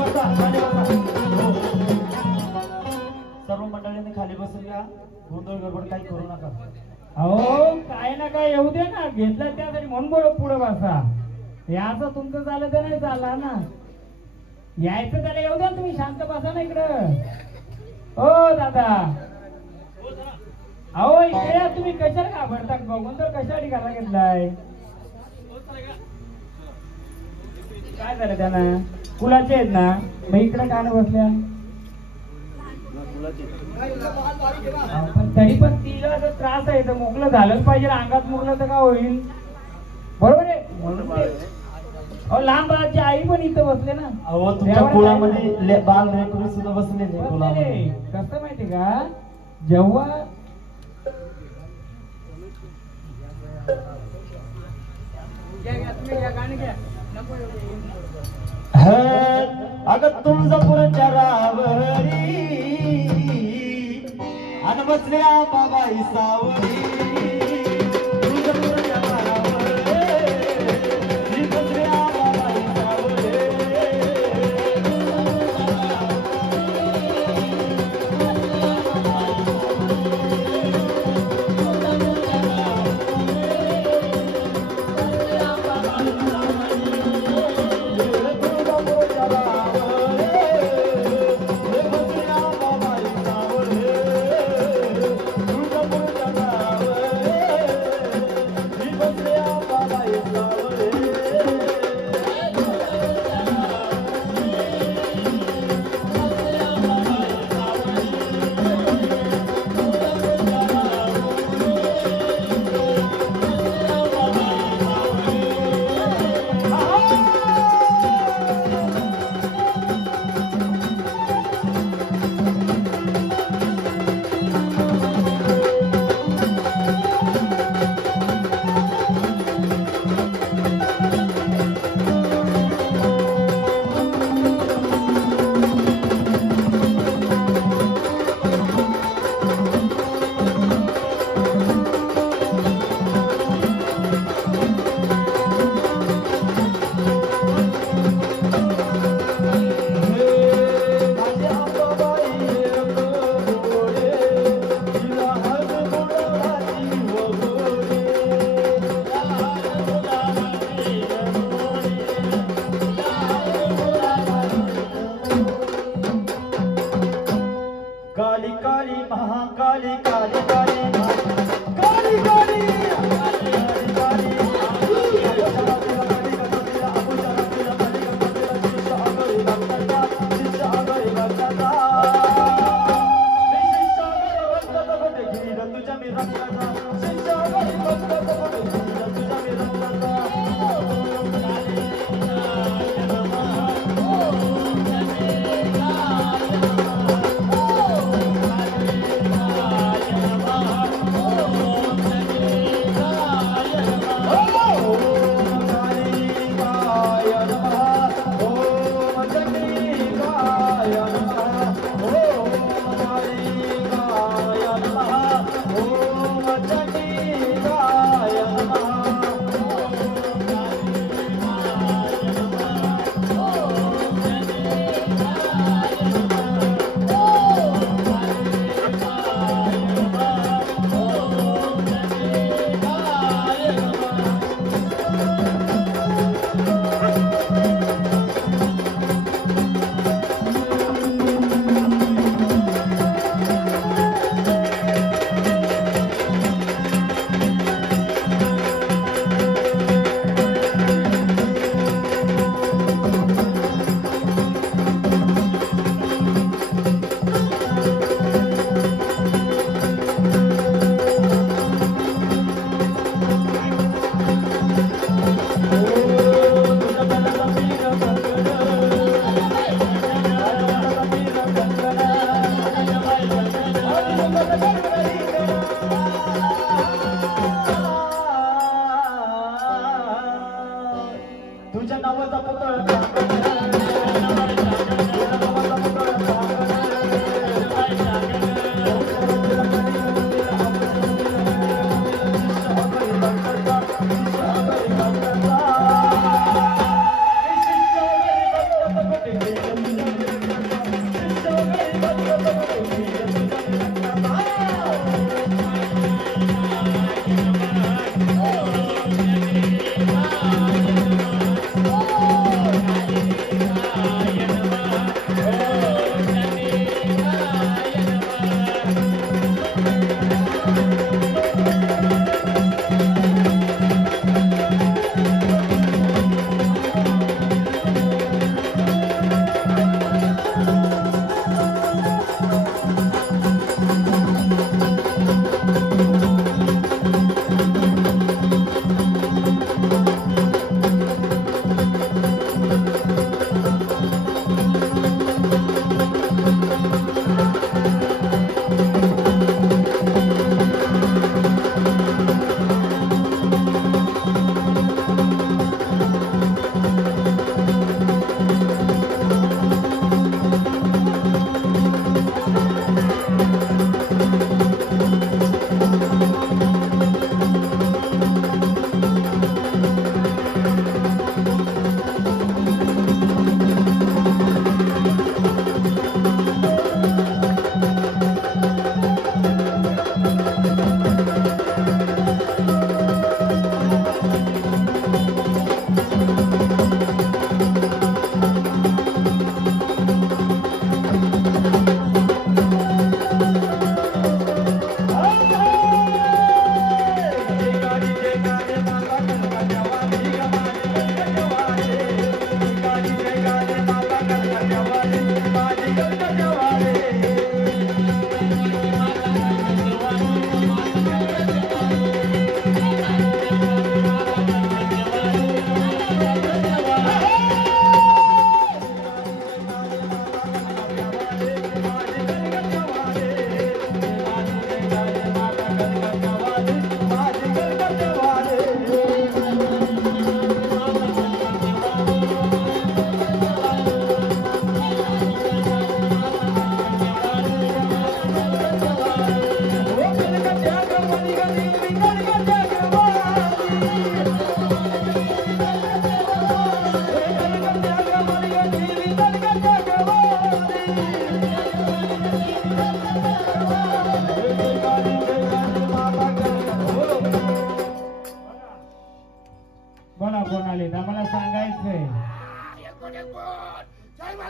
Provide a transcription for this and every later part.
बसा खाली बसा सर्व मंडळींनी खाली बसून घ्या गोंधळ गडबड काही करू नका अहो काय ना काय येऊ दे ना घेतला त्यासाठी म्हणून बरोबर पुढे बसा हे असं तुमचं झालं तर नाही चालला ना यायचं त्याला येऊ द्या तुम्ही शांत बसा ना इकडं ओ दादा अहो इकडे या तुम्ही कशाला घाबरता बघून तर कशासाठी घाला घेतलाय काय झालं त्यांना कुलाचे आहेत ना मग इकडे का नाही बसल्या पण तरी पण तिला जर त्रास आहे तर मोकळं झालंच पाहिजे अंगात मुरलं तर का होईल बरोबर आहे अहो लहान बाळाची आई पण इथं बसले ना अहो तुमच्या कुळामध्ये बाल लेकरू सुद्धा बसलेले कुळामध्ये कसं माहिती का जेव्हा अगं तुळजापूरच्या रावरी आणि बसल्या बाबाई सावरी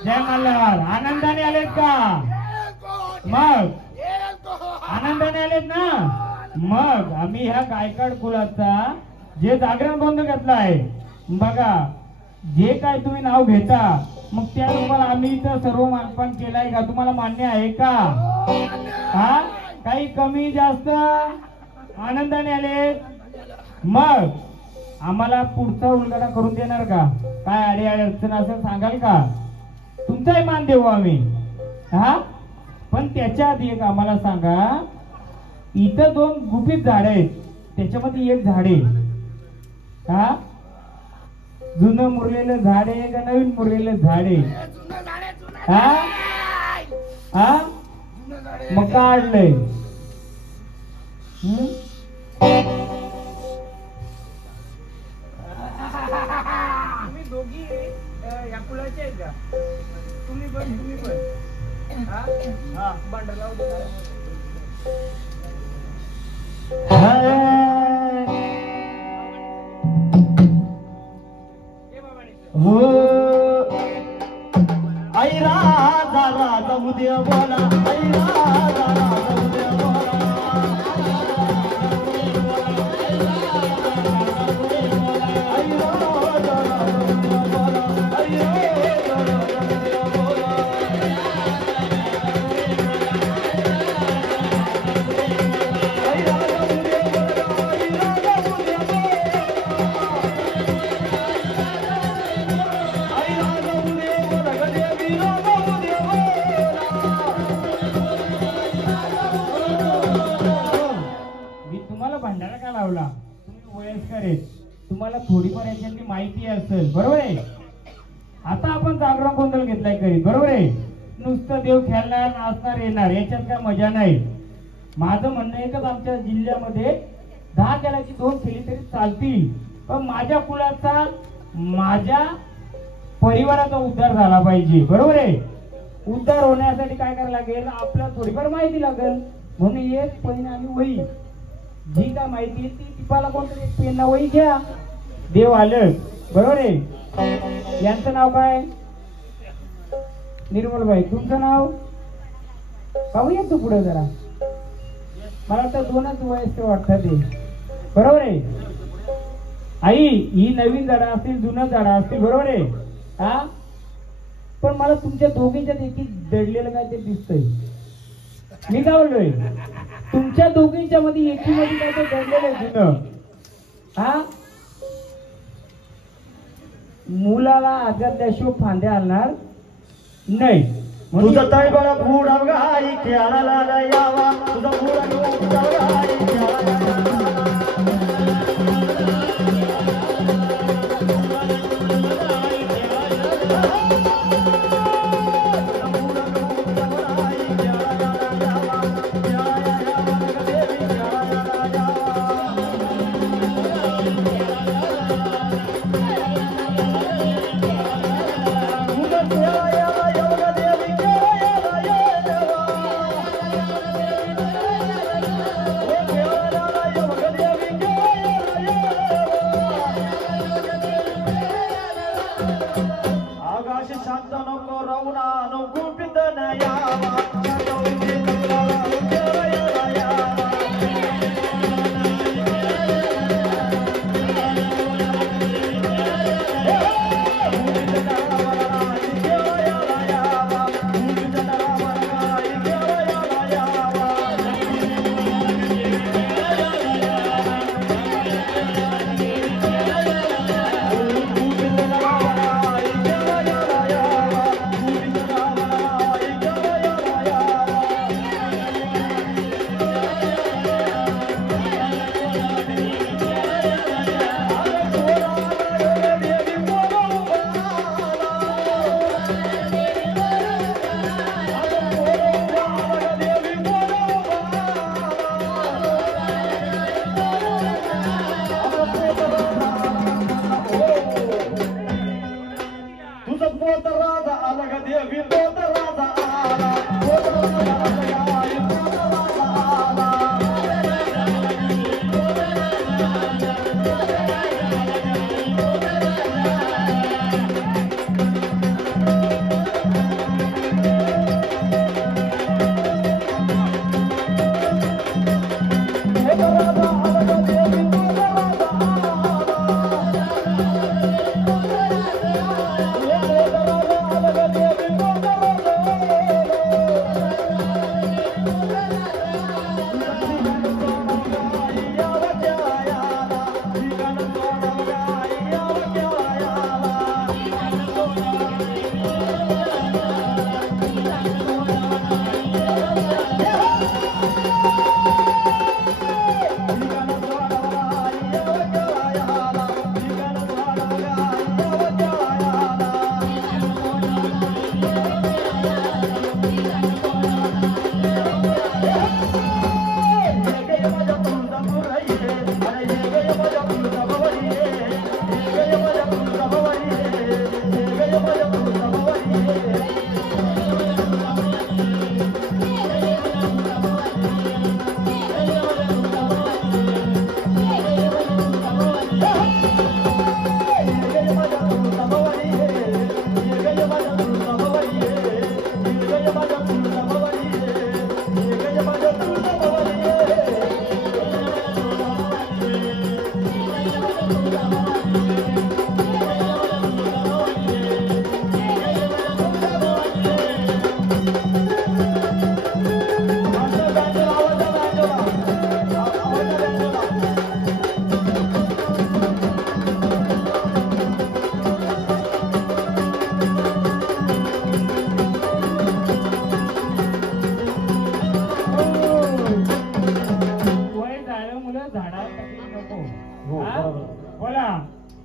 जय मल्हार. आनंदाने आलेत का? मग आनंदाने आलेत ना? मग आम्ही ह्या गायकवाड कुलाचा जे जागरण बंद घेतला आहे बघा, जे काय तुम्ही नाव घेता मग त्या तुम्हाला आम्ही इथं सर्व मानपान केलाय का? तुम्हाला मान्य आहे का? हा, काही कमी जास्त आनंदाने आले मग आम्हाला पुढचा उलगडा करून देणार का? काय अडी अडचण असं सांगाल का? तुमचाही मान देऊ आम्ही. हा, पण त्याच्या आधी एक आम्हाला सांगा, इथं 2 गुपित झाड आहेत, त्याच्यामध्ये एक झाड आहे, हा, जुनं मुरलेलं झाड आहे का नवीन मुरलेलं झाड आहे? हा हा, मग काढलंय. तुम्ही दोघी या कुलाचे आहेत का? तुम्ही पण हा बंडर लावू दे. हो आई राजा राजा उद्या बोला, आई राजा राजा उद्या बोला, आई राजा राजा उद्या बोला, आई राजा राजा उद्या बोला, आई राजा उद्या बोला, आई राजा उद्या भंडारा का लावला? तुम्ही वयस्कर आहेत, तुम्हाला थोडीफार याच्यातली माहिती असेल, बरोबर आहे? आता आपण जागरण गोंधळ घेतलाय करीत, बरोबर आहे? नुसतं देव खेळणार नाचणार येणार याच्यात काय मजा नाही. माझं म्हणणं एकच, आमच्या जिल्ह्यामध्ये 10 केल्याची 2 केली तरी चालतील, पण माझ्या कुलाचा माझ्या परिवाराचा उद्धार झाला पाहिजे, बरोबर आहे. उद्धार होण्यासाठी काय करायला लागेल, आपल्याला थोडीफार माहिती लागेल. म्हणून एक पेन आणि वही, जी काय माहिती ती टिपाला कोणतरी एक पेन ना वही घ्या. देव आलं, बरोबर आहे. यांचं नाव काय? निर्मलबाई. तुमचं नाव? पाहूया तू पुढे जरा. मला तर 2च वयस्कर वाटतात ते, बरोबर आहे. आई ही नवीन झाडं असतील, जुनं झाडं असतील, बरोबर आहे. हा, पण मला तुमच्या दोघींच्या देखील दडलेलं काय ते दिसतंय. मी काय बोललोय, तुमच्या दोघींच्या मध्ये एकीमध्ये काय ते दडलेलं आहे जुनं. हा, मुलाला आजारल्याशिवाय फांद्या आणणार नाही. तुझं तळबळ बुडाव गाई खेळायला यावा, तुझं बुडाव गाई खेळायला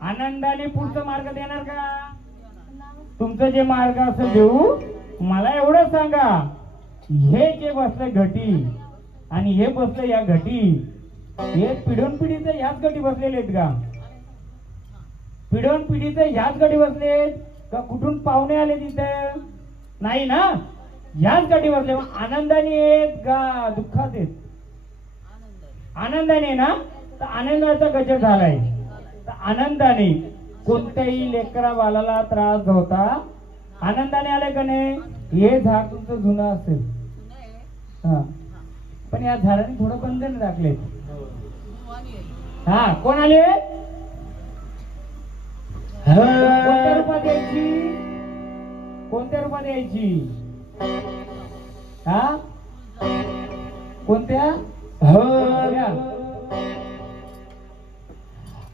आनंदाने पुढचं मार्ग देणार का? तुमचं जे मार्ग असेल देऊ. मला एवढं सांगा, हे जे बसले घटी आणि हे बसले या घटी, हे पिढून पिढीचे ह्याच घटी बसलेले आहेत का? पिढून पिढीचे ह्याच घटी बसलेत का कुठून पाहुणे आले तिथे? नाही ना, याच गाठी बसले. आनंदाने येत का दुःखात येत? आनंदाने ना, तर आनंदाचा गजर झालाय. तर आनंदाने कोणत्याही लेकरा बालाला त्रास होता, आनंदाने आले का नाही? हे झाड तुमचं जुनं असेल, हा, पण या झाडाने थोडं बंधन टाकले. हा, कोण आले? कोणत्या रूपात यायची? कोणत्या रूपात यायची? हा, कोणत्या? या.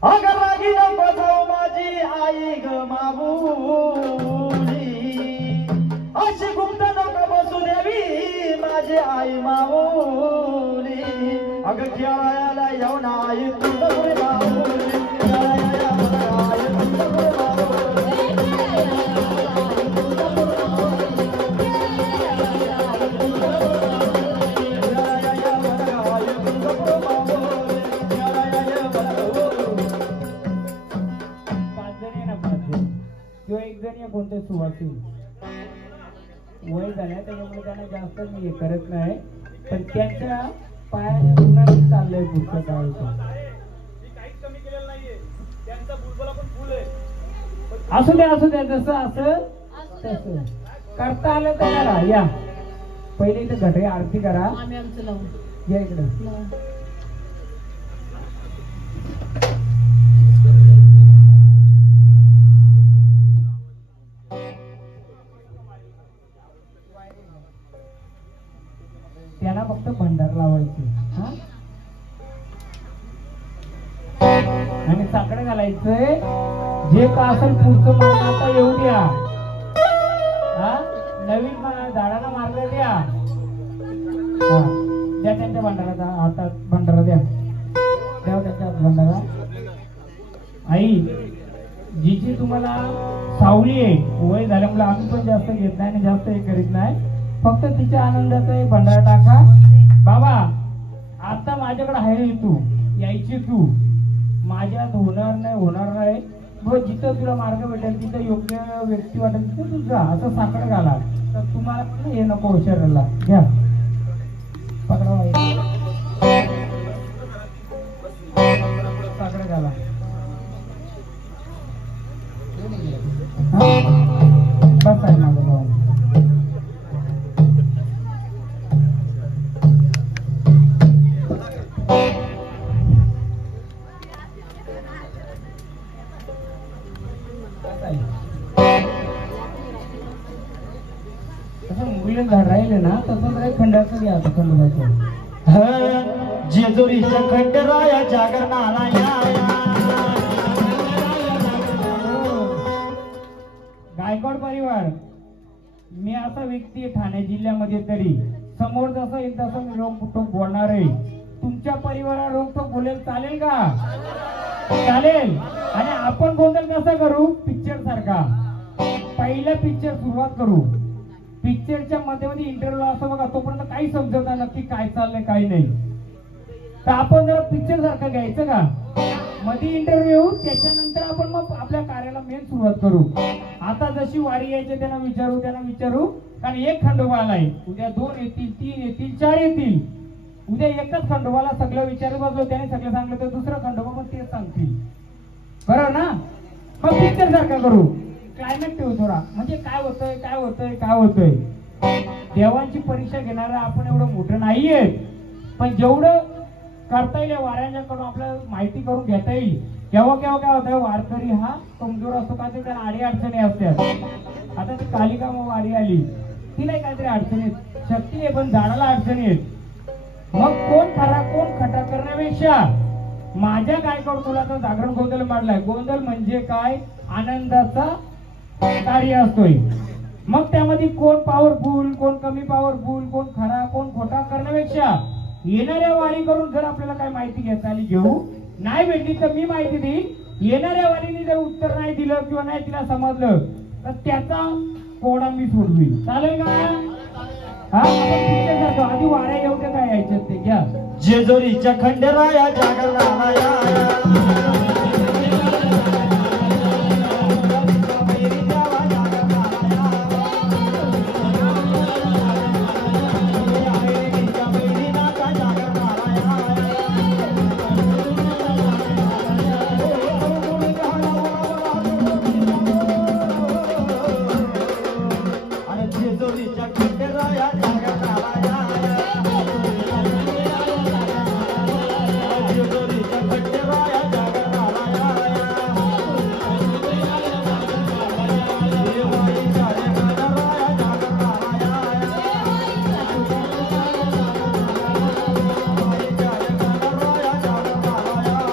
अगर रागी नको जाऊ माझी आई ग माऊली, अशी गुप्त नको बसू देवी माझी आई माऊली. अगं खेळायला येऊन आई तुझं माऊली, खेळायला आई तुझं माऊली. एक जण या कोणते सुवासिन वय झाल्या त्याच्यामुळे त्यांना जास्त मी हे करत नाही, पण त्यांच्या पायाने गुन्हाच चाललंय पुढच्या काळाचं. असू द्या असू द्या, जसं असं तसं करता आलं तर करा. या पहिले इथे घटे आरती करा. या इकडे. त्यांना फक्त भंडार लावायचे, हा, आणि साकडं घालायचंय. जे का असेल पुढचं मार्ग आता येऊ द्या. हा, नवीन झाडाला मार्ग द्या. हा, द्या त्यांच्या भंडाराचा हातात भंडारा द्या. द्या त्यांच्या हात भंडारा. आई जी तुम्हाला सावली आहे, वय झाल्यामुळे आम्ही पण जास्त घेत नाही आणि जास्त हे करीत नाही. फक्त तिच्या आनंदाचा एक भंडारा टाका. बाबा आता माझ्याकडे आहे तू, यायची तू, माझ्यात होणार नाही. बघ जिथं तुला मार्ग भेटेल, तिथं योग्य व्यक्ती वाटेल तिथं तू जा. असं साखर घाला. तर तुम्हाला हे नको शरीराला. घ्या पकडा, साखर घाला. बस आहे माझं भाऊ. झाड राहिले ना तसं काही खंडाचं घ्या. आता खंडोबाचं जेजुरीच्या खंडराया जागरणाला गायकवाड परिवार. मी असा व्यक्ती आहे ठाणे जिल्ह्यामध्ये, तरी समोर जसं येईल तसं मी रोखोक बोलणार आहे. तुमच्या परिवाराला रोखोक बोलेल चालेल का? चालेल. आणि आपण गोंधळ कसा करू? पिक्चर सारखा. पहिला पिक्चर सुरुवात करू. पिक्चरच्या मध्ये इंटरव्ह्यू असं बघा, तोपर्यंत काही समजत नाही नक्की काय चाललंय काय नाही. तर आपण जरा पिक्चर सारखं घ्यायचं का? मध्ये इंटरव्ह्यू, त्याच्यानंतर आपण मग आपल्या कार्याला मेन सुरुवात करू. आता जशी वारी यायचे त्यांना विचारू. कारण एक खंडोबा आलाय, उद्या 2 येतील, 3 येतील, 4 येतील. उद्या एकच खंडोबाला सगळं विचारू बसलो, त्याने सगळं सांगलं तर दुसरा खंडोबा पण तेच सांगतील. बरोबर ना? मग पिक्चर सारखा करू. क्लायमॅक्स ठेवू थोडा, म्हणजे काय होतंय. देवांची परीक्षा घेणारा आपण एवढं मोठं नाहीये, पण जेवढं करता येईल वाऱ्यांच्याकडून आपल्याला माहिती करून घेता येईल. केव्हा काय होतं, वारकरी हा कमजोर असतो का, ते त्याला आडी अडचणी असतात. आता ती कालिका मग वारी आली, तिला काहीतरी अडचणी आहेत, शक्ती आहे पण झाडाला अडचणी आहेत. मग कोण खरा कोण खटा करण्यापेक्षा माझ्या गायकवाड मुलाचा जागरण गोंधळ मांडलाय. गोंधळ म्हणजे काय? आनंदाचा कार्य असतोय. मग त्यामध्ये कोण पॉवरफुल, कोण कमी पॉवरफुल, कोण खरा कोण खोटा करण्यापेक्षा येणाऱ्या वारी करून जर आपल्याला काय माहिती घेता आली घेऊ, नाही भेटली तर मी माहिती देईल. येणाऱ्या वारीने जर उत्तर नाही दिलं किंवा नाही तिला समजलं तर त्याचा कोडा मी सोडवील. चालेल का? हा, आधी वाऱ्या येऊ दे काय यायचे ते घ्या. जेजुरीच्या खंडराया जागरणाला जेजुरीच्या खंडेराया जागराया जेजुरीच्या खंडेराया जागराया देवाईच्या रे गणराया जागराया देवाईच्या रे गणराया जागराया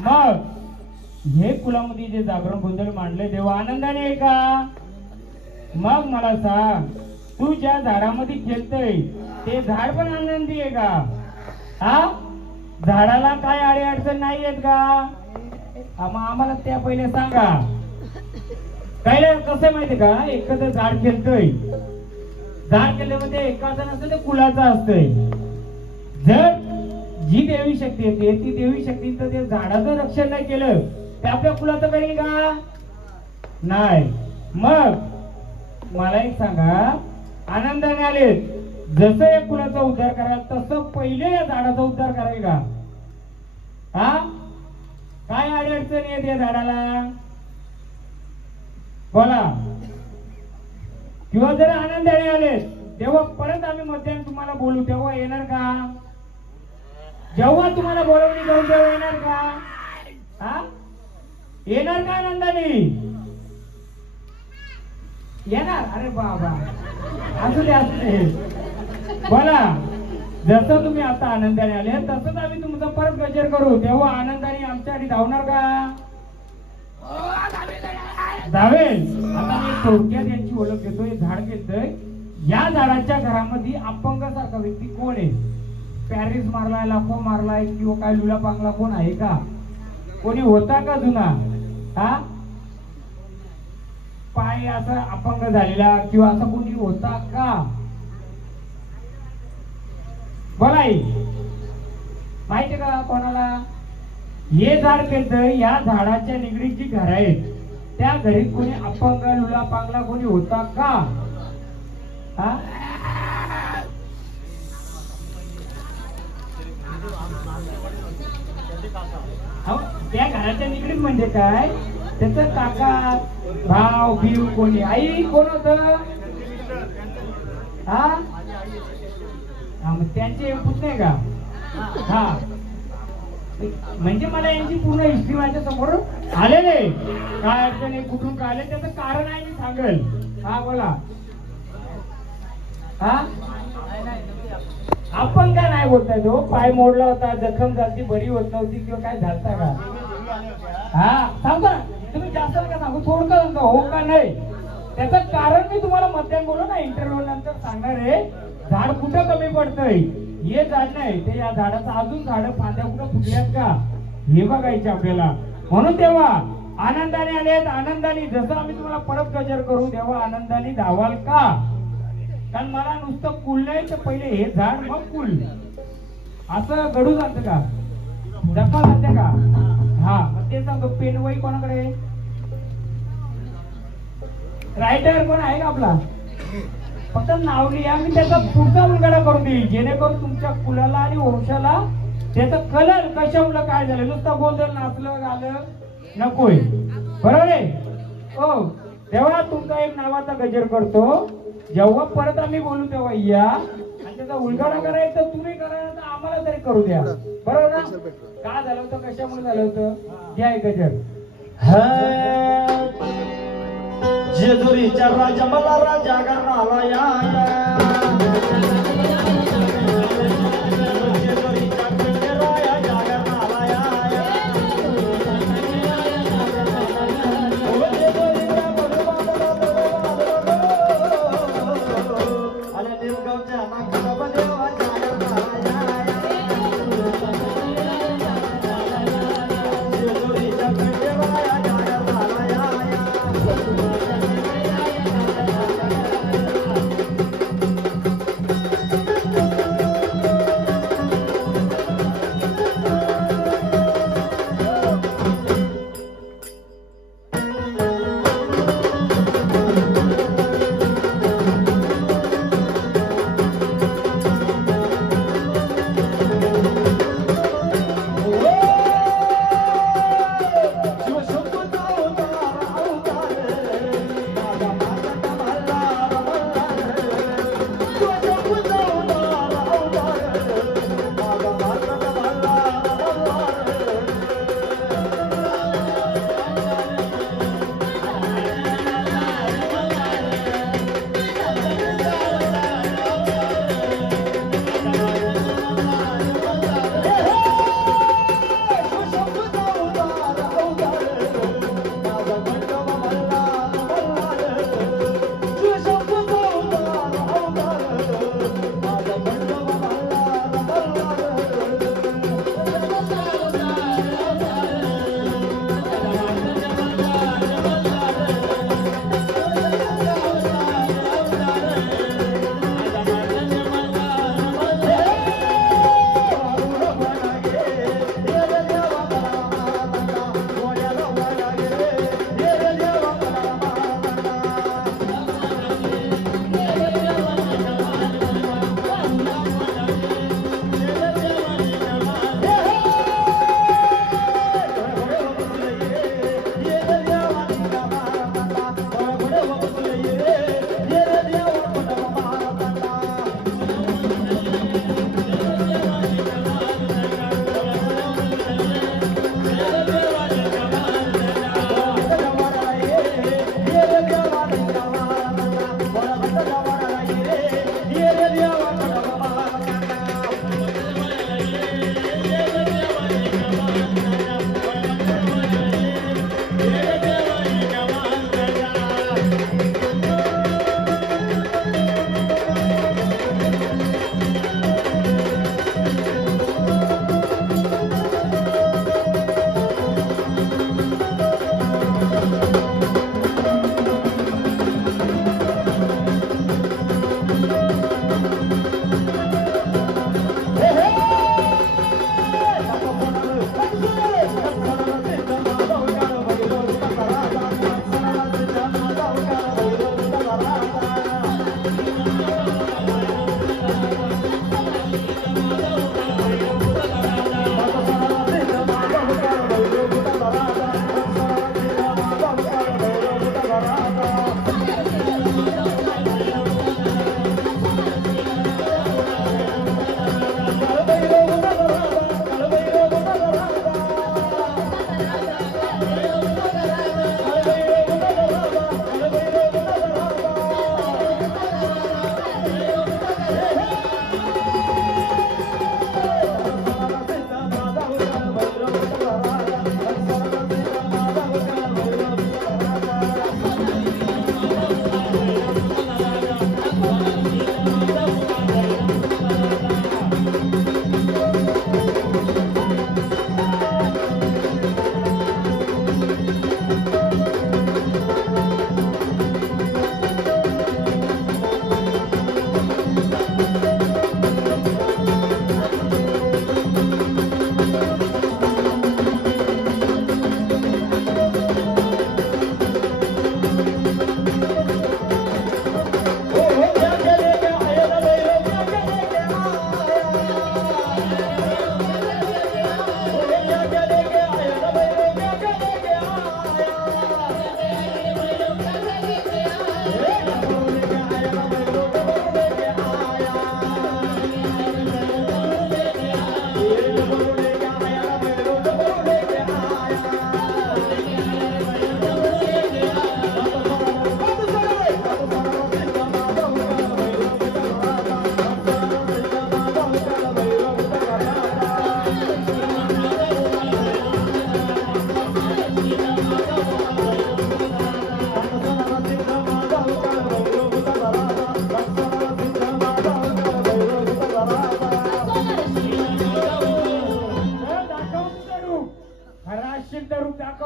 मग हे कुलामध्ये जे जागरण गोंधळ मांडले देवा आनंदाने आहे का? मग मला सांग, तू ज्या झाडामध्ये खेळतय ते झाड पण आनंदी आहे का? हा, झाडाला काय अडी अडचण नाही येत का? मग आम्हाला त्या पहिले सांगा. काय कसं माहितीये का, एखादं झाड खेळतय, झाड खेळल्यामध्ये एखादं नसतं ते कुलाचं असतंय. जर जी देवी शक्ती येते ती देवी शक्तीचं ते झाडाचं रक्षण नाही केलं ते आपल्या कुलाचं करेल का? नाही. मग मला एक सांगा, आनंदाने आले जसं या कुलाचा उद्धार कराल तसं पहिले या झाडाचा उद्धार कराल का? हा, काय अडचण येत या झाडाला बोला. किंवा जर आनंदाने आले तेव्हा परत आम्ही मध्याने तुम्हाला बोलू तेव्हा येणार का? जेव्हा तुम्हाला बोलवणी जाऊन तेव्हा येणार का? हा, येणार का आनंदाने? येणार. अरे बाबा, असू दे असू दे. बोला. जसं तुम्ही आता आनंदाने आले तसंच आम्ही तुमचा परत गजर करू तेव्हा आनंदाने आमच्यासाठी धावणार का? धावेल. आता मी थोडक्यात यांची ओळख घेतोय. झाड घेतोय, या झाडाच्या घरामध्ये अपंग सारखा व्यक्ती कोण आहे? पॅरिस मारलाय, लाखो मारलाय किंवा काय लुला पांगला कोण आहे का? कोणी होता का जुना? हा, पाय असा अपंग झालेला किंवा असा कोणी होता का? बोलाई माहिती का कोणाला? हे झाड केलं, या झाडाच्या निगडीत जी घर आहेत त्या घरी कोणी अपंग लुला पांगला कोणी होता का? हा, त्या घराच्या निगडीत म्हणजे काय? त्याच काका भाव भीव कोणी आई कोण होत? हा, मग त्यांचे पुतणे का? हा, म्हणजे मला यांची पूर्ण हिस्ट्री माझ्या समोर आलेले. काय अडचण आहे, कुठून काय आले, त्याचं कारण आहे मी सांगेल. हा बोला. हा, आपण काय नाही बोलताय तो पाय मोडला होता, जखम झाली, बरी होत नव्हती किंवा काय झालता का? हा, सांगा तुम्ही जास्त नका सांगू, थोडं सांगा हो का नाही. त्याचं कारण मी तुम्हाला मध्यान बोलू ना, इंटरव्ह्यू नंतर सांगणार आहे. झाड कुठं कमी पडतंय हे झाड नाही, ते या झाडाचं अजून झाड फांद्या कुठं फुटल्यात का हे बघायचे आपल्याला. म्हणून तेव्हा आनंदाने आलेत, आनंदाने जसं आम्ही तुम्हाला परत गजर करू तेव्हा आनंदाने धावाल का? कारण मला नुसतं कुल नाही तर पहिले हे झाड मग कुल असं घडू जातं का? जपा जाते का? हा, मग ते सांगतो. पेनवही कोणाकडे? रायटर कोण आहे का आपला? फक्त नाव लिहा, मी त्याचा पुढचा उलगडा करून देईल जेणेकरून तुमच्या कुलाला आणि वंशाला त्याचा कलर कशामुळे काय झालं, नुसतं गोंधळ नाचलं झालं नकोय. बरोबर आहे? हो, तेव्हा तुमचा एक नावाचा गजर करतो. जेव्हा परत आम्ही बोलू तेव्हा या आणि त्याचा उलगडा करायचा तुम्ही करा तर आम्हाला तरी करू द्या बरोबर ना का झालं होतं कशामुळे झालं होतं घ्या एक गजर जेजुरीच्या राजा मला राजा करणाला या जेजुरीच्या खंडेराया जागरणाला या आणि निरगावच्या नागपूरला देवा जागरणाला जेजुरीच्या खंडेराया जागरणाला या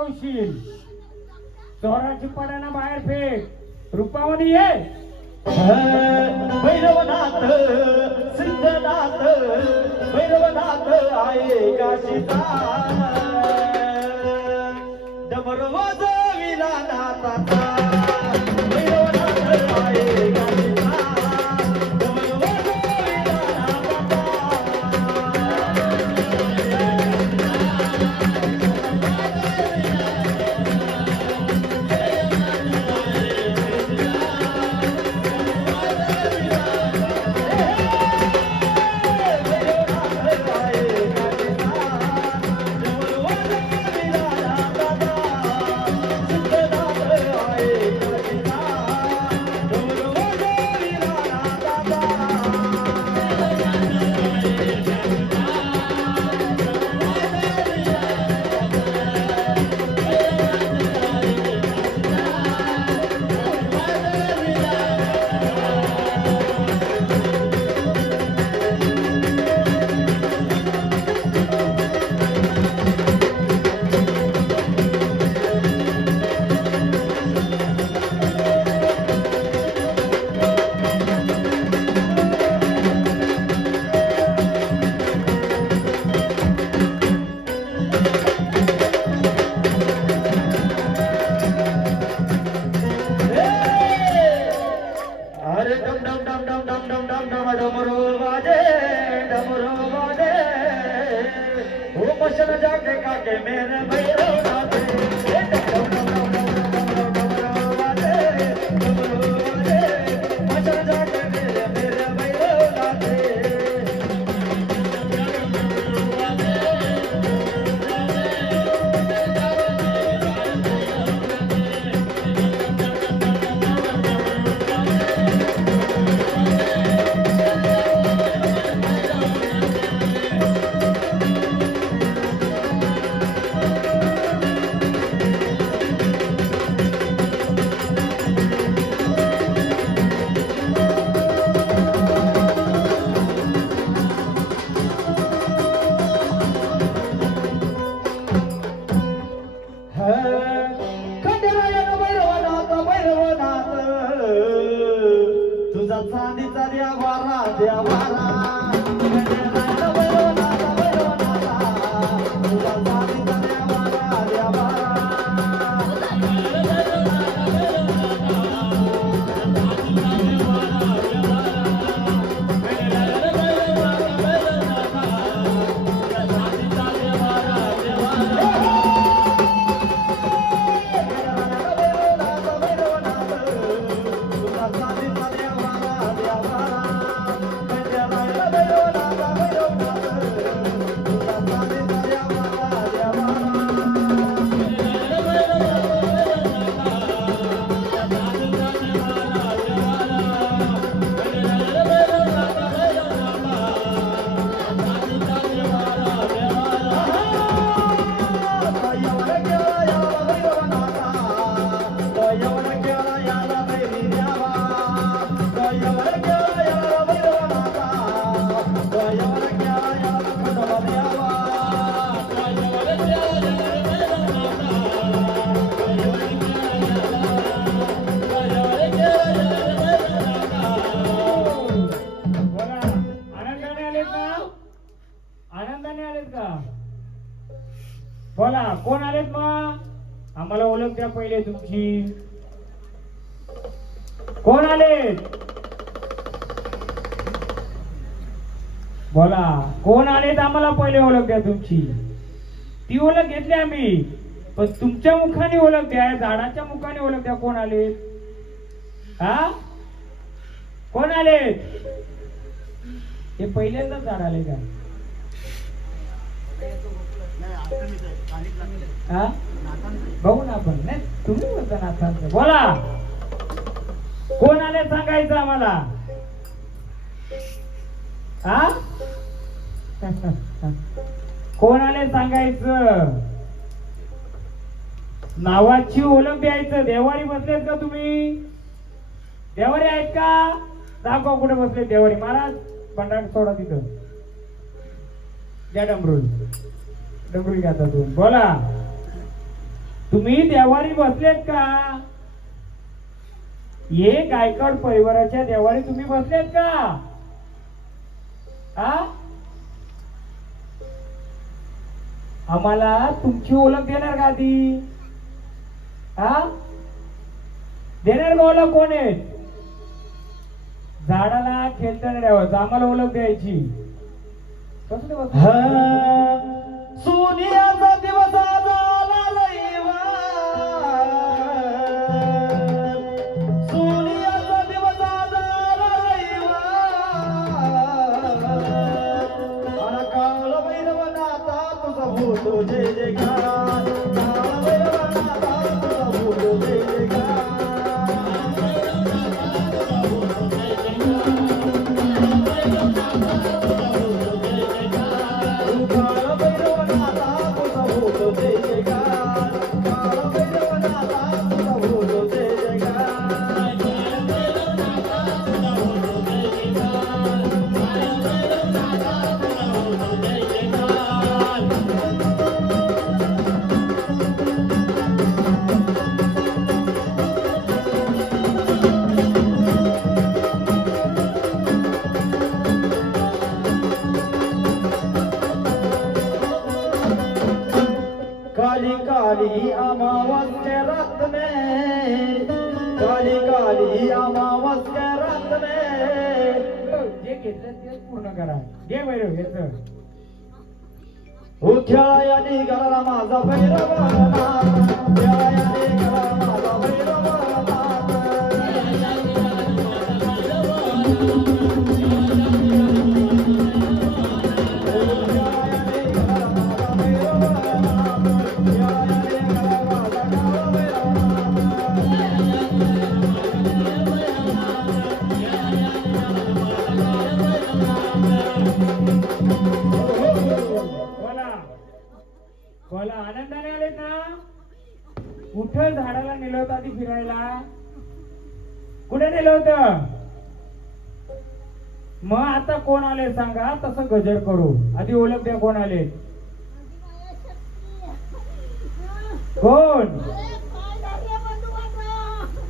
वागवशील. चोराची पडाना बाहेर फेक. रूपामध्ये ये. भैरवनाथ सिद्धनाथ भैरवनाथ आहे काशीचा डमरू वाजविला नाथाचा भैरवनाथ आहे काशीचा डमरू वाजविला बोला कोण आलेत मग? आम्हाला ओळख द्या पहिले तुमची. कोण आलेत? बोला कोण आलेत? आम्हाला पहिले ओळख द्या तुमची. ती ओळख घेतली आम्ही, पण तुमच्या मुखाने ओळख द्या, झाडाच्या मुखाने ओळख द्या. कोण आलेत? हा कोण आलेत? हे पहिल्यांदाच झाड आले का? हा बघू ना आपण. नाही तुम्ही बोलता नाथांचं. बोला कोण आले सांगायचं आम्हाला. हा कोण आले सांगायचं. नावाची ओळख द्यायचं. देवारी बसलेत का तुम्ही? देवारी आहेत का? दाखवा कुठे बसले देवारी. महाराज बंडाट सोडा तिथं. द्या डमरूल. डमरूल घ्या तुम्ही. बोला तुम्ही देवारी बसलेत का? ये गायकवाड परिवाराच्या देवारी तुम्ही बसलेत का? आ? आम्हाला तुमची ओळख देणार का ती? आ? देणार का ओळख? कोण आहे? झाडाला खेळताना द्यावं, आम्हाला ओळख द्यायची. कसं ते बस सोनियाचा दिवस आज आला रविवार, सोनियाचा दिवस आज आला रविवार, आणि काळ भैरवनाथा तुझा होतो जय जयकार, काळ भैरवनाथा तुझा होतो जय जयकार. काली काली अमावस्या रात में, काली काली अमावस्या रात में, जे घेतलं तेच पूर्ण करा. घे भैरव घेतलं. खेळाया निघाला माझा भैरवनाथ, खेळाया निघाला माझा भैरवनाथ. बोला आनंदाने आले ना? कुठं झाडाला नेलं होतं आधी फिरायला? कुठे नेलं होतं? मग आता कोण आले सांगा, तसं गजर करू. आधी ओळख द्या, कोण आले? कोण?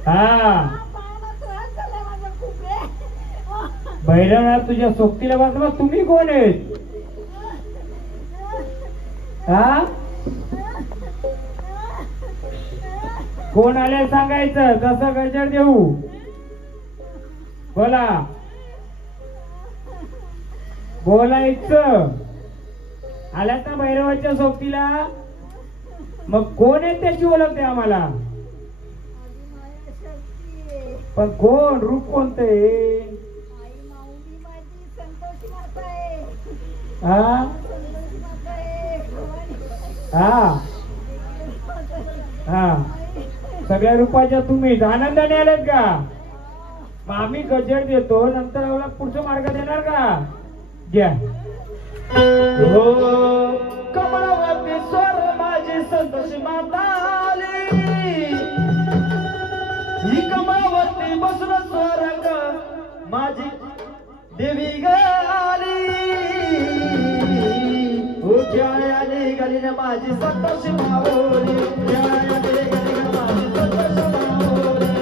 हा भैरवनाथ तुझ्या सोबतीला बसला. तुम्ही कोण आहेत? हा कोण आले सांगायचं, जसं गजर देऊ. बोला बोलायचं. आल्यात ना भैरवाच्या सोबतीला? मग कोण आहे त्याची ओळख द्या आम्हाला. पण कोण? रूप कोणतं आहे? हा हा हा सगळ्या रूपाच्या तुम्हीच. आनंदाने आलेत का? मग आम्ही गजर देतो, नंतर आम्हाला पुढचा मार्ग देणार का? घ्या. हो कमळावरती स्वर माझी संतोषी माता आली, ही कमळावरती बसून स्वरंग माझी देवी गाली. हो खेळायाने गलीने माझी संतोषी मावली, खेळायाने गलीने माझी संतोषी मावली.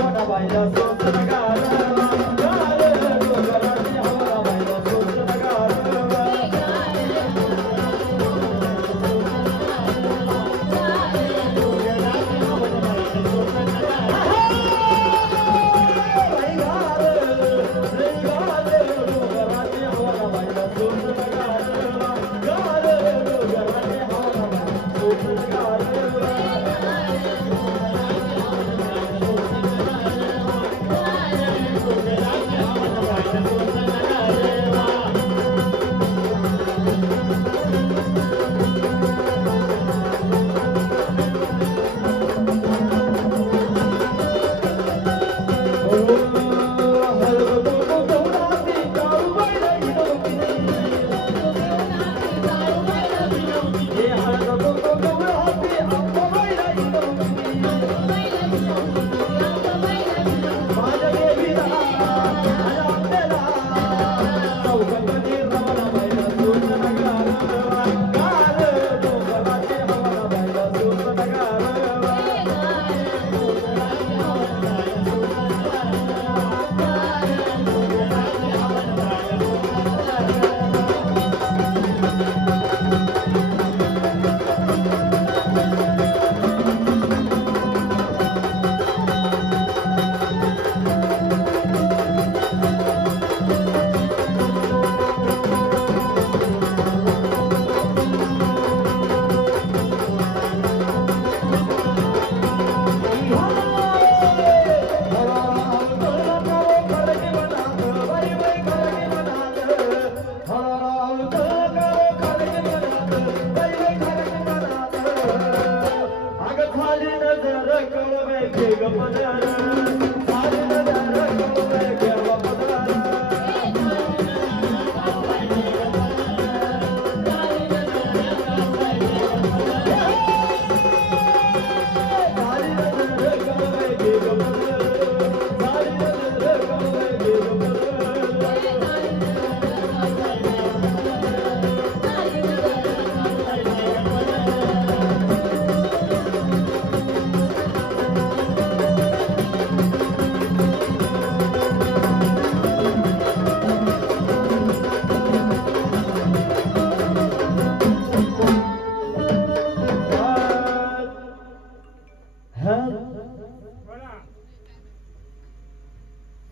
हवा बाईला सोचत गारवा गार डोंगराची हवा बाईला सोचत गारवा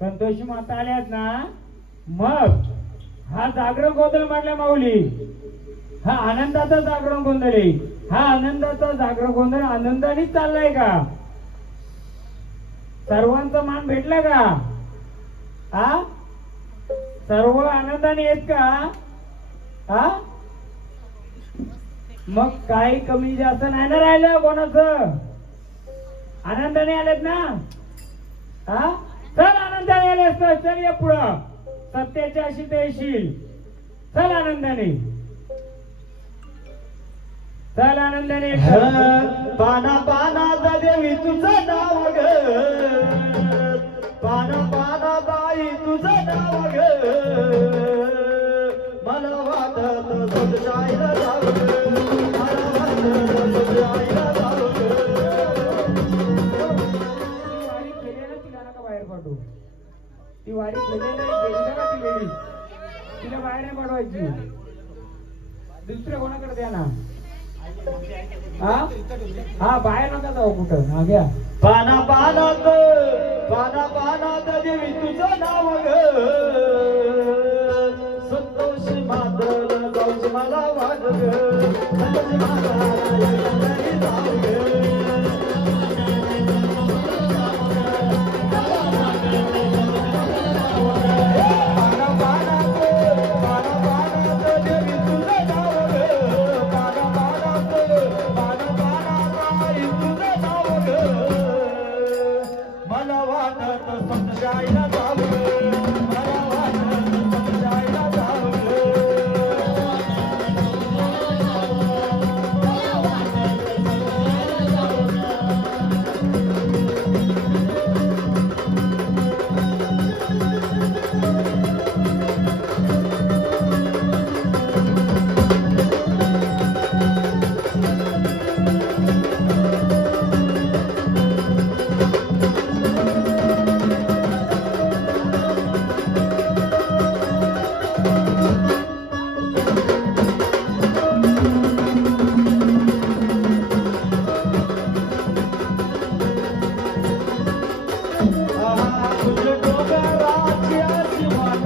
संतोषी माता आल्यात ना मग हा जागरण गोंधळ म्हटला माऊली हा आनंदाचा जागरण गोंधळ आहे हा आनंदाचा जागरण गोंधळ आनंदाने चाललाय का सर्वांचा मान भेटला का हा सर्व आनंदाने येत का हा मग काही कमी जास्त नाही ना राहिलं कोणाचं आनंदाने आलेत ना हा चल आनंदाने आले असतं चल या पुढं सत्याच्या अशी ते येशील चल आनंदाने चल आनंदाने पाना पानात देवी तुझं नाव ग पाना पाना बाई तुझं नाव ग मला वाटत तुझ्याला जाऊ मला वाटत तुझ्याला जाऊ ती वारी केलेली तिला बाहेर नाही पाठवायची दुसऱ्या कोणाकडे द्या ना हा बाहेर नका जाऊ कुठं हा घ्या पाना पानात देवी तुझं नाव ग संतोष मातला जाऊच मला वाट ग संतोष मातला जाऊ ग तुझ्या डोंगराची आशी वाट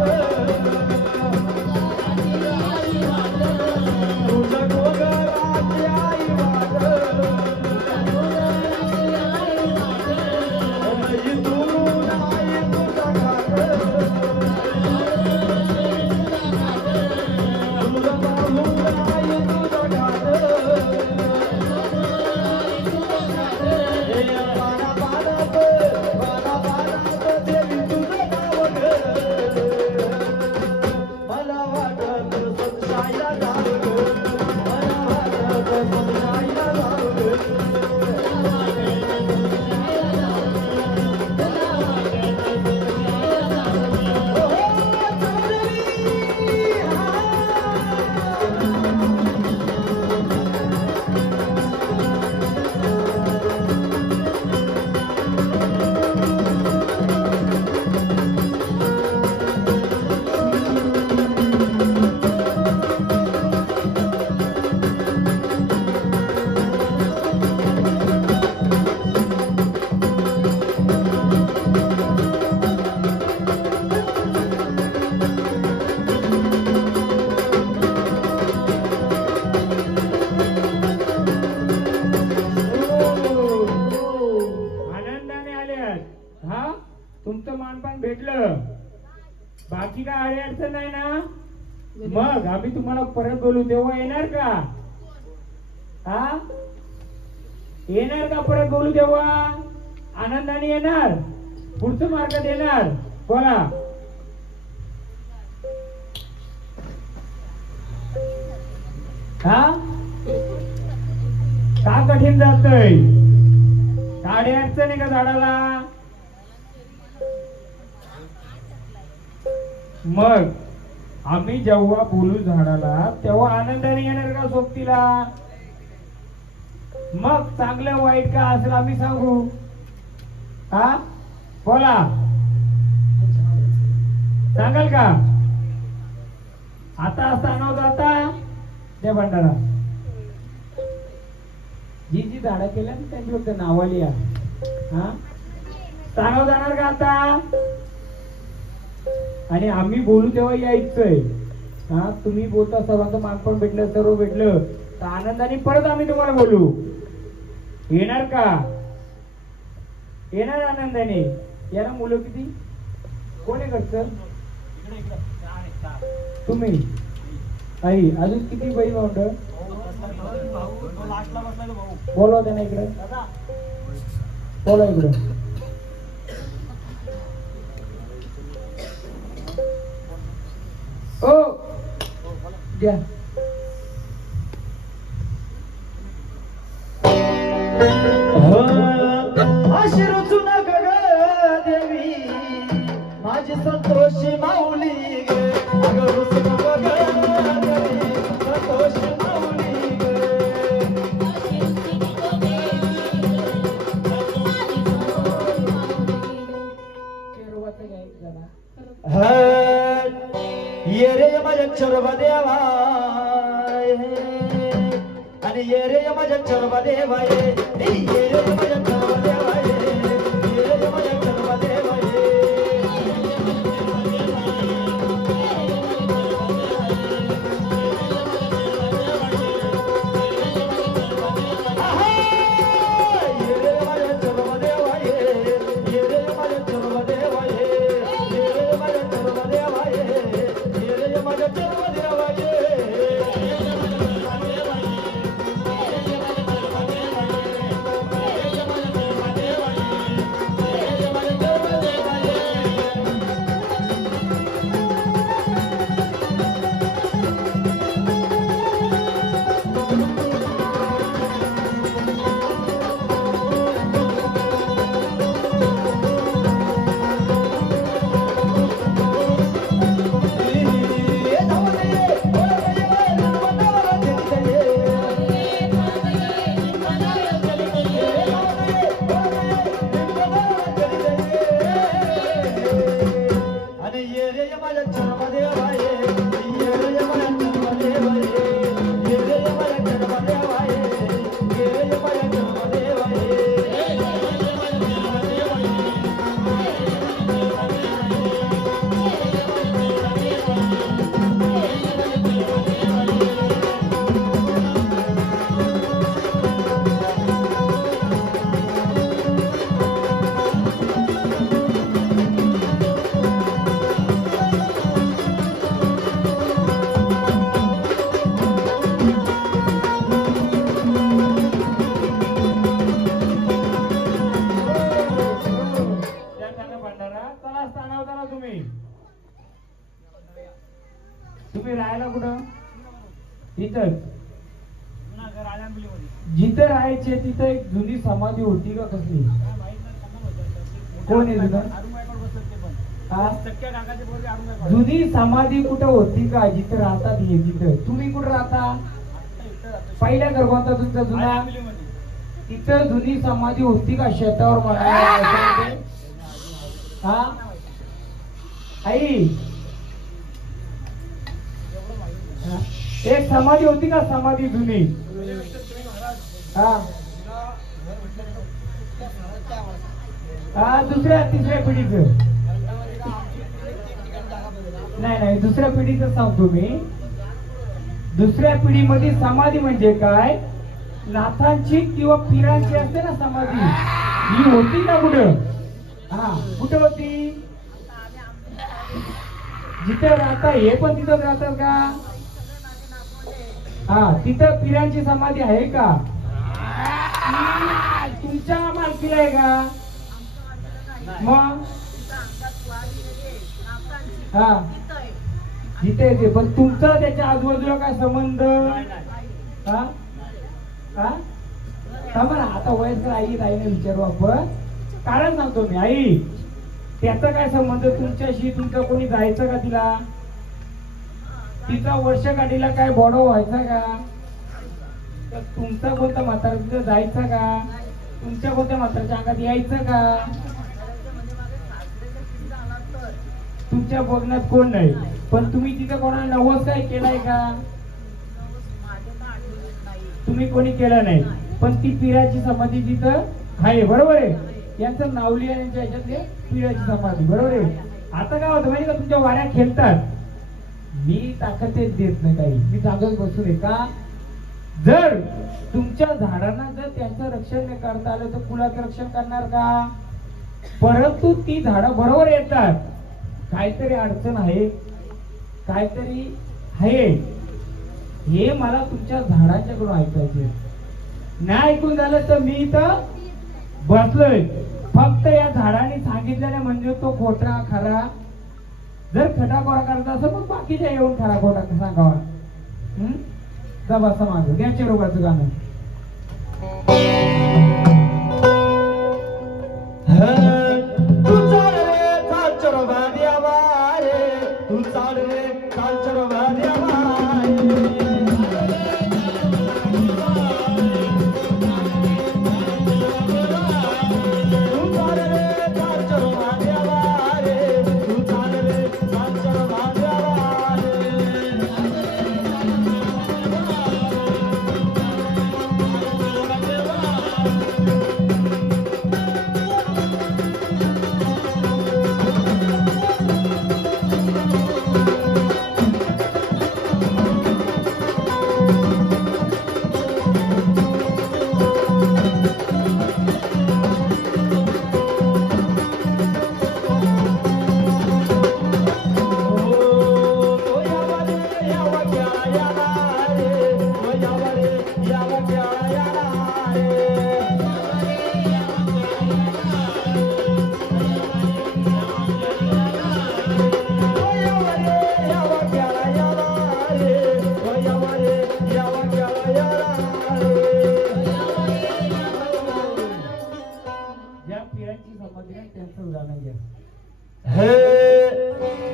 तुझ्या डोंगराची आई वाट इथून आई तुझा घाट तुझा बाहून आई तुझा घाट बाना बानात देवी तुझं नाव ग मला वाटत संशायला जाव ग मला वाटत संशायला जाव ग आनंदाने आल्यात. हा तुमचं मानपान भेटलं, बाकी काय अडी अडचण नाही ना? मग आम्ही तुम्हाला परत बोलू तेव्हा येणार का? हा येणार का? परत बोलू तेव्हा आनंदाने येणार, पुढचं मार्ग देणार. बोला. हा का कठीण जातय? साडे अडचण आहे का झाडाला? मग आम्ही जेव्हा बोलू झाडाला तेव्हा आनंदाने येणार का सोबतीला? मग चांगलं वाईट का असेल आम्ही सांगू. हा बोला, सांगाल का? आता असताना जाता त्या भंडारा जी जी झाडं केल्या ना त्यांची फक्त नावाली आहे. हा सांगाव जाणार का आता? आणि आम्ही बोलू तेव्हा यायचंय. हा तुम्ही बोलता, सर्वांचं मागपण भेटलं, सर्व भेटलं तर आनंदाने परत आम्ही तुम्हाला बोलू. येणार का? येणार आनंदाने? याला मुलं किती? कोण आहे घरचं? तुम्ही आई, अजून किती बाई भावंड? बोलवा त्यांना इकडे, बोला इकडे. ओ द्या. अशी रचू नका ग देवी माझी संतोषी माऊली ग. अगं रुसू नको ग देवी संतोषी माऊली ग. ये रे माझ्या चरवा देवा आणि ये रे माझ्या चरवा देवा ये रे माझ्या चरवा देवा ये रे माझ्या चरवा देवा तुम्ही तुम्ही राहायला कुठं? इथं जिथं राहायचे तिथं एक जुनी समाधी होती का कसली? कोण आहे तिथं? हा? जुनी समाधी कुठं होती का जिथं राहतात हे तिथं? तुम्ही कुठं राहता? पहिल्या घर कोणता तुमचा जुना? तिथं जुनी समाधी होती का शेतावर मला? हा आई एक समाधी होती का समाधी जुनी? हा हा दुसऱ्या तिसऱ्या पिढीचं नाही दुसऱ्या पिढीचं सांगतो मी. दुसऱ्या पिढीमध्ये समाधी म्हणजे काय? नाथांची किंवा पीरांची असते ना समाधी, ही होती का कुठं? हा कुठं होती? जिथं राहता हे पण तिथं राहतात का? हा तिथं पीरांची समाधी आहे का? तुमच्या मालकीला आहे का? मग हा जिथे येते पण तुमचा त्याच्या आजूबाजूला काय संबंध? हा हा थांबा ना, आता वयस्कर आईने विचारू आपण. कारण सांगतो मी. आई त्याचा काय संबंध तुमच्याशी? तुमचं कोणी जायचं का तिला? तिचा वर्ष काढीला काय बोडो व्हायचा का? तुमचा कोणता म्हातारा तिथं जायचं का? तुमच्या कोणत्या म्हाताऱ्याच्या अंगात यायचं का? तुमच्या बघण्यात कोण नाही, पण तुम्ही तिथं कोणाला नवस काय केलाय का? तुम्ही कोणी केलं नाही, पण ती पिराची समाधी तिथं आहे. बरोबर आहे. यांचं नावली आणि याच्यातले पिराची समाधी. बरोबर आहे. आता काय होतं माहिती का? तुमच्या वाऱ्या खेळतात. मी ताकद देत नाही काही, मी जागच बसून आहे का? जर तुमच्या झाडांना जर त्यांचं रक्षण नाही करता आलं तर कुणाचं रक्षण करणार का? परंतु ती झाडं बरोबर येतात. काहीतरी अडचण आहे, काहीतरी आहे, हे मला तुमच्या झाडांच्याकडून ऐकायचे. नाही ऐकून झालं तर मी इथं बसलोय. फक्त या झाडाने सांगितल्याने म्हणजे तो खोटा खरा. जर खटाखोरा करता असं मग बाकीच्या येऊन खरा खोटा सांगावा. जा बसा माझं त्याच्या रोगाचं गाणं. तू चाल रे कालचर भाद्या वारे, तू चाल रे कालचर भाद्या वारे. तू चाल रे कालचर भाद्या वारे, तू चाल रे कालचर भाद्या वारे.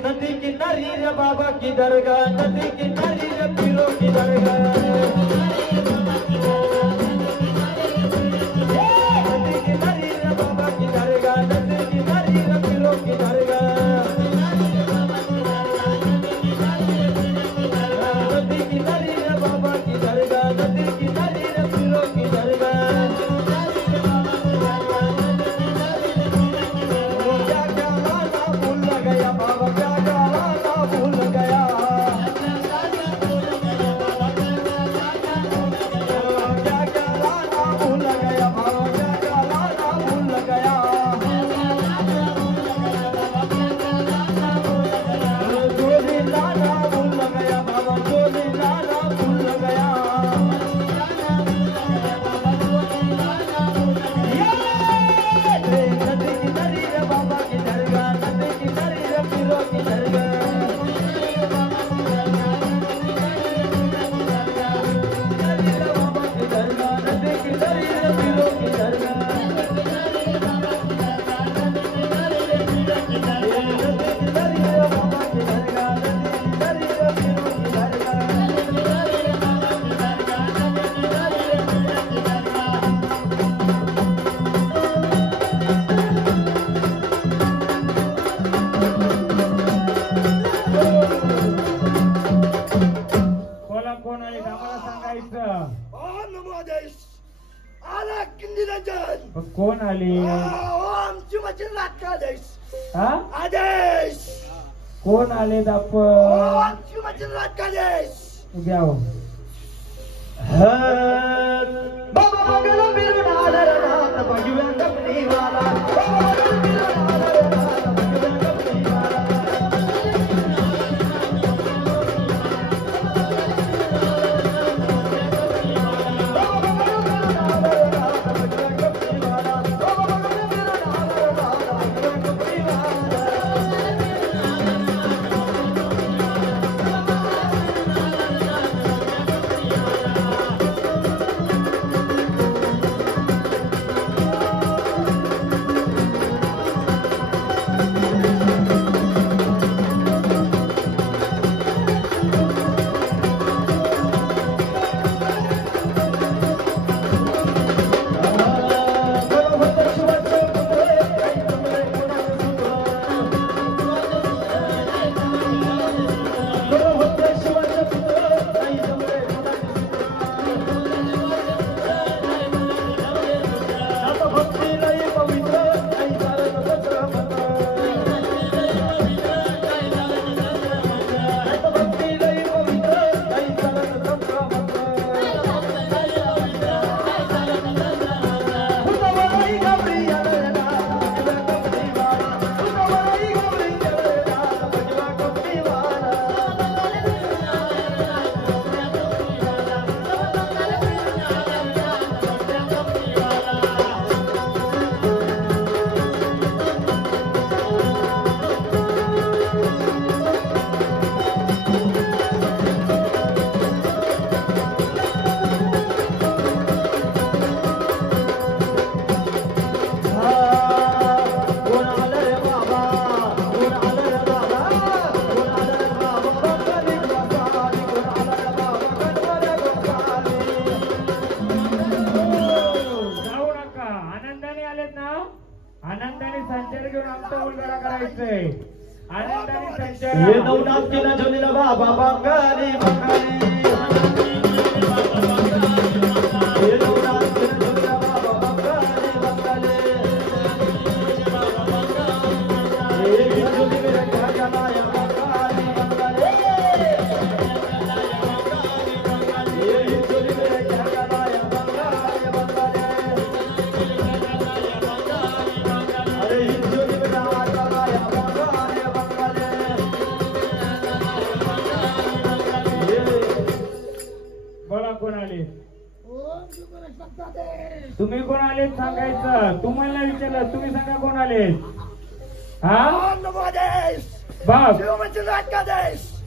नदी किनारी रे बाबा की दरगाह, नदी किनारी रे पीरों की दरगाह. नदी किनारी रे बाबा की दरगाह, नदी किनारी रे पीरों की दरगाह. नदी किनारी रे बाबा की दरगाह, नदी किनारी रे पीरों की दरगाह. क्या कोण आले? आमची वचनराज आदेश. हा आदेश. कोण आले दाप? आमची वचनराज आदेश. द्या हो. बाबा बघायला फिरून आला रे नाथ भगव्या कपडीवाला. बाबा बघायला फिरून आला रे नाथ भगव्या कपडीवाला. आनंदाने संचार घेऊन आमचा उलगडा करायचंय. आनंदाने संचार. हे नवनाथ केला झोलीला बाबा बंगाली बंगाली. हे नवनाथ केला झोलीला बाबा बंगाली बंगाली. हे झोली मेरा क्या जाना या बंगाली बंगाली. हे झोली मेरा क्या जाना या बंगाली बंगाली. अरे ही झोली मेरा जाना या बंगाली बंगाली. बोला कोण आले? तुम्ही कोण आलेत सांगायचं. तुम्हाला विचारलं, तुम्ही सांगा कोण आलेत. हा बाप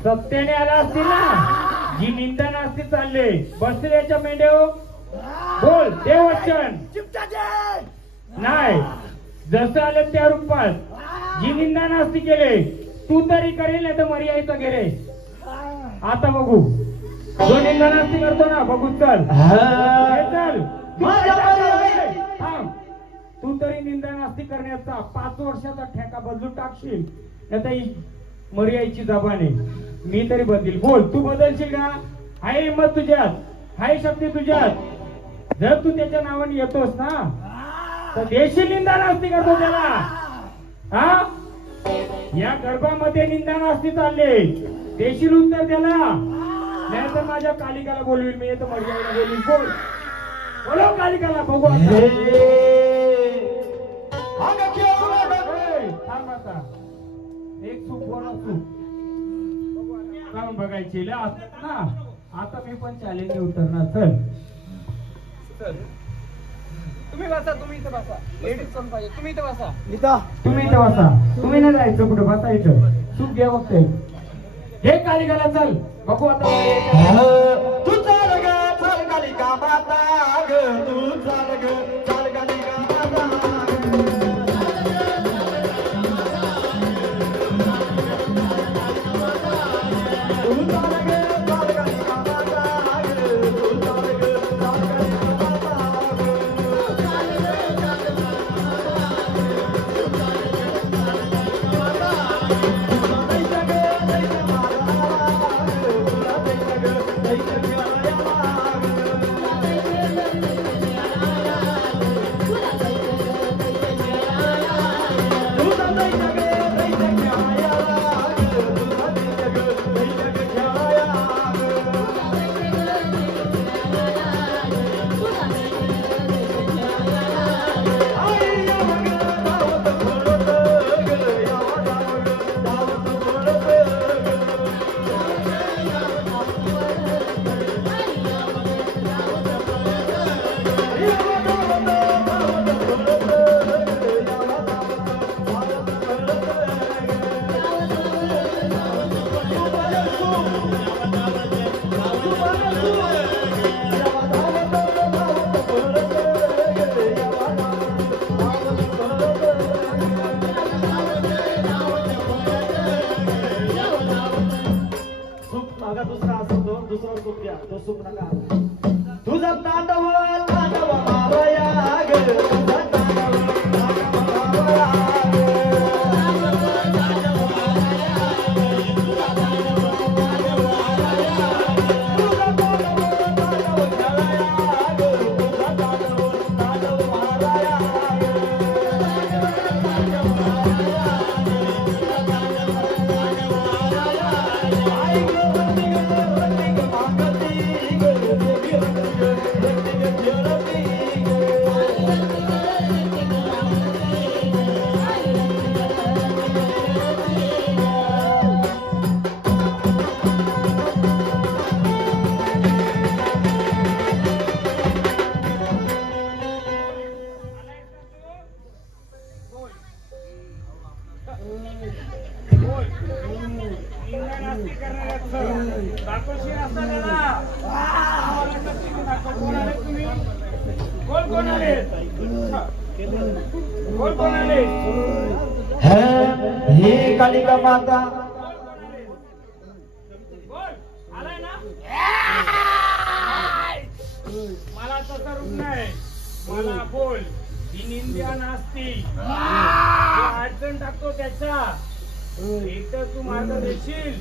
सत्याने आला असतील ना. जी निंदा नास्ती चालले बसतील याच्या मेंढ्यावर. बोल देव वचन नाही. जसं आले त्या रूपात जी निंदा नास्ती केले तू तरी करेल नाही तर मर्यादेचा गेले. आता बघू जो निंदा नास्ती करतो ना बघू. चल चल थांब. तू तरी निंदा नास्ती करण्याचा 5 वर्षाचा ठेका बदलून टाकशील नाही मर्यादेची जबान आहे. मी तरी बदलील. बोल तू बदलशील का? हाय हिंमत तुझ्यात, हाय शक्ती तुझ्यात. जर तू त्याच्या नावाने येतोस ना तर देशील निंदा नास्ती करतो त्याला. हा या गर्भामध्ये निंदा नास्ती चालले देशील उत्तर त्याला. नाही तर माझ्या कालिकाला बोलवील मी. येतो मर्यादेला बोलवील. बोल बोलो कालिकाला बघू. थांब आता एक चूक बोला चूक जाऊन बघायची ना. आता मी पण चॅलेंज उतरणार. चल तुम्ही बसा. तुम्ही इथे बसा. लेडीज पण पाहिजे. तुम्ही इथे बसा. तुम्ही इथे बसा. तुम्ही नाही जायचं कुठं. बसा इथं. चूक घ्या बघते. हे कालिकाला चल बघू आता. तू चाल ग चाल कालिका माता ग. तू चाल ग चाल कालिका माता. दुसरा सूप द्या तो सूप नका तुझा तांडव तांडव मावया ग तुझा तांडव तांडव मावया हे कालिका माता आलाय ना मला तसं रूप नाही मला बोल ही निंद्या नास्ती अडचण टाकतो त्याच्या एक तर तू मार्ग देशील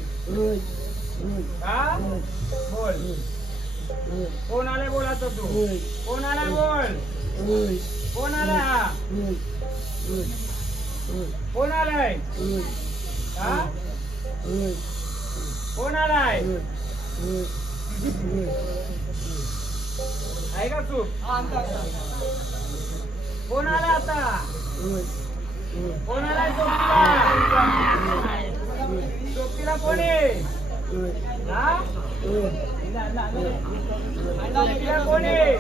हा बोल कोण आलाय बोलायचं तू कोण आलाय बोल कोण आलाय हा कोण आलाय हा कोण आलाय आहे का तू कोण आलाय आता कोण आलाय सोबतीला कोण आहे हा सोबतीला कोण आहे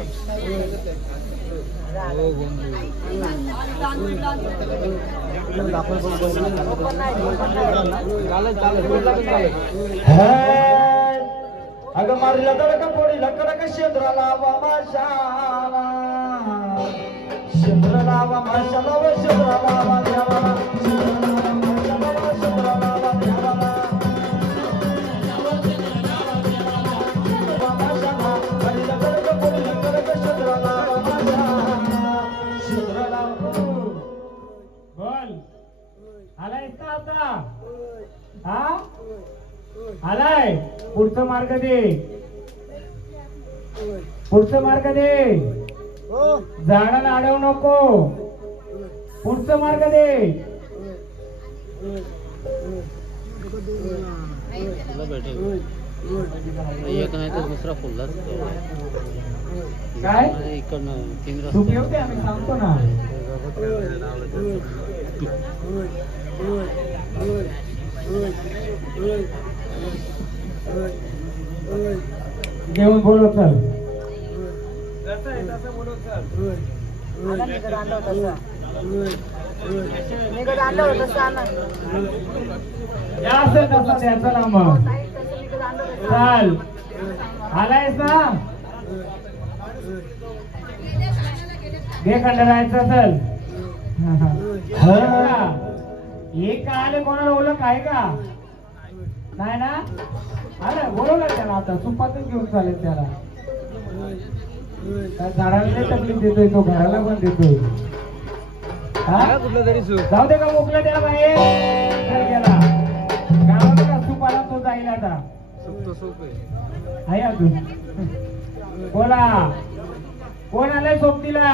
अगं मारला तर का पोळीला कडक शेंद्राला माशाला शेंद्राला माशाला व शेंद्राला देवाला शेंद्राला माशाला व शेंद्राला देवाला माशाला मारला तर का पोळीला कडक शेंद्राला माशाला शेंद्राला बोल आलाय का आता हा आलाय पुढचं मार्ग दे पुढचं मार्ग दे झाडाला अडवू नको पुढचं मार्ग दे एक नाही तर दुसरा फुललाच काय इकडनं तू घेऊ दे आम्ही सांगतो ना घेऊन बोलव चल जसं आहे तसं बोलू चल या असेल तसा द्या चला मग चाल आलायस ना घे खंडरायचं चल एक का आले कोणाला ओळख आहे का नाही ना आलं बोलवलं त्याला आता सुपातच घेऊन चालेल त्याला त्या झाडाला नाही तकलीफ देतोय तो घराला पण देतोय कुठलं तरी जाऊ दे का मोकलं त्याला बाहेर चल गेला गावाला का सूप आला तो जाईल आता आहे अजून बोला कोण आलंय सोबतीला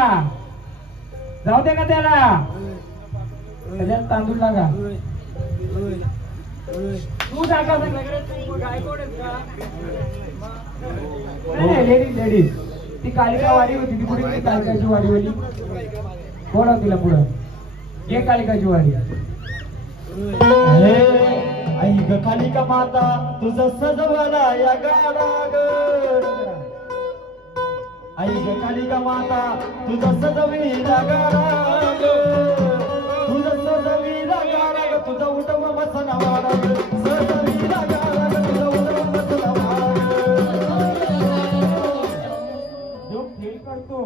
जाऊ दे का त्याला त्याच्यात तांदूळ लागा तू टाका नाही लेडीज लेडीज ती कालिका वाडी होती ती पुढे कालिकाची वाडी होती कोण तिला पुढं हे कालिकाची वाडी आई ग कालिका माता तुझं सजवाला या गाडा ग आई ग कालिका माता तुझं सजवीला गाडा ग तुझं सजवीला गाडा ग तुझं उठव मसना वाडा ग सजवीला गाडा ग तुझं उठव मसना वाडा जो खेळ करतो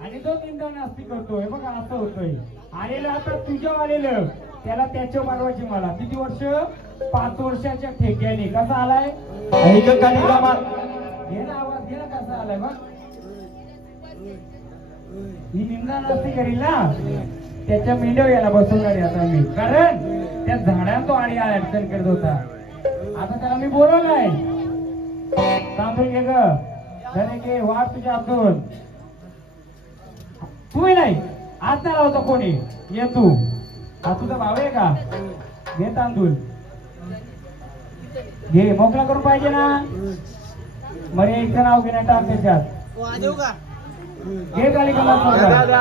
आणि जो निंदा नास्ती करतो हे बघा असं होतोय आलेलं आता तुझ्या आलेलं त्याला त्याच्या याच्या पाठवायची मला किती वर्ष 5 वर्षाच्या ठेक्याने कसा आलाय ऐक कालिकामात घे ना आवाज घे ना कसा आलाय बघ ही निंदा नसती करील ना त्याच्या मेंढ्या याला बसवणार आहे आता मी कारण त्या झाडात तो आडी अडचण करत होता आता त्याला मी बोलवलाय तांदूळ घे ग धने घे वाढ तुझ्या हातून तू नाही आज नाही लावतो कोणी ये तू हा तुझा भाव आहे का घे तांदूळ घे मोकळा करून पाहिजे ना मरे एक नाव घेण्या टाक त्याच्यात घे कालिका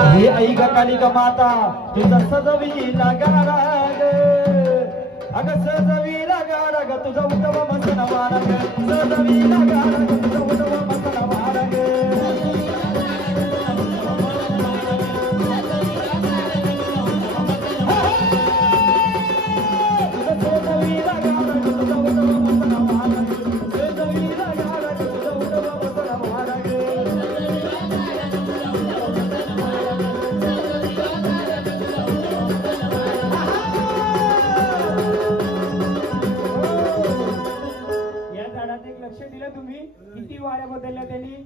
हे ऐक कालिकामाता तुझा सजवीला गाराग अगं सजवीला गाराग तुझा उठवा मसन वाराग सजवीला गाराग तुझा उठवा मसन वाराग किती वाऱ्या बदलल्या त्यांनी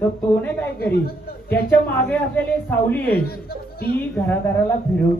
तर तो नाही काय करी त्याच्या मागे असलेली सावली आहे ती घरादाराला फिरवते